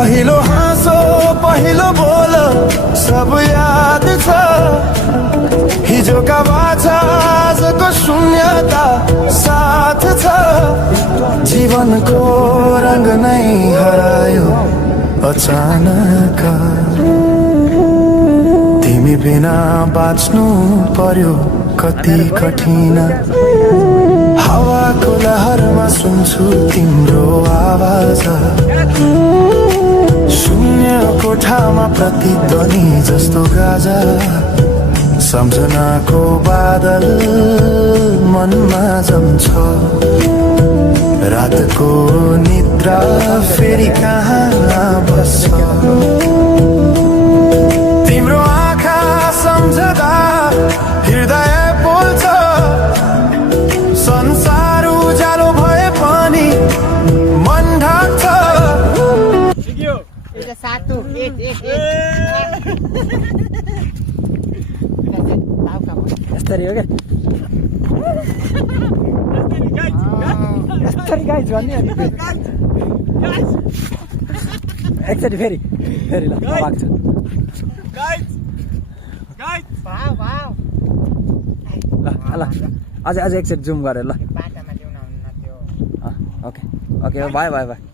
पहिलो हाँसो पहिलो बोल सब याद छ हिजोका बाछा आजको शून्यता साथ छ जीवनको रंग नै हरायो अचानक तिमी बिना बाँच्नु पर्यो कति कठिन हावाको लहरमा सुन्छु तिम्रो आवाज शून्य कोठामा प्रतिध्वनि जस्तो गाजा सम्झनाको बादल मनमा जम्छ रातको निद्रा फेरि कहाँ बस्छ तिम्रो आँखा सम्झदा हृदय बोल्छ संसार उज्यालो भए पनि मन ढाक्छ satu tahu kamu Estari हो क्या Estari guys भन्ने अनि एकचोटि फेरि फेरि ल भाग्छ गाइस wow wow ल ल अझै एकचोटि जुम गरेर ल बाटामा ल्याउन हुन्न त्यो okay okay by by by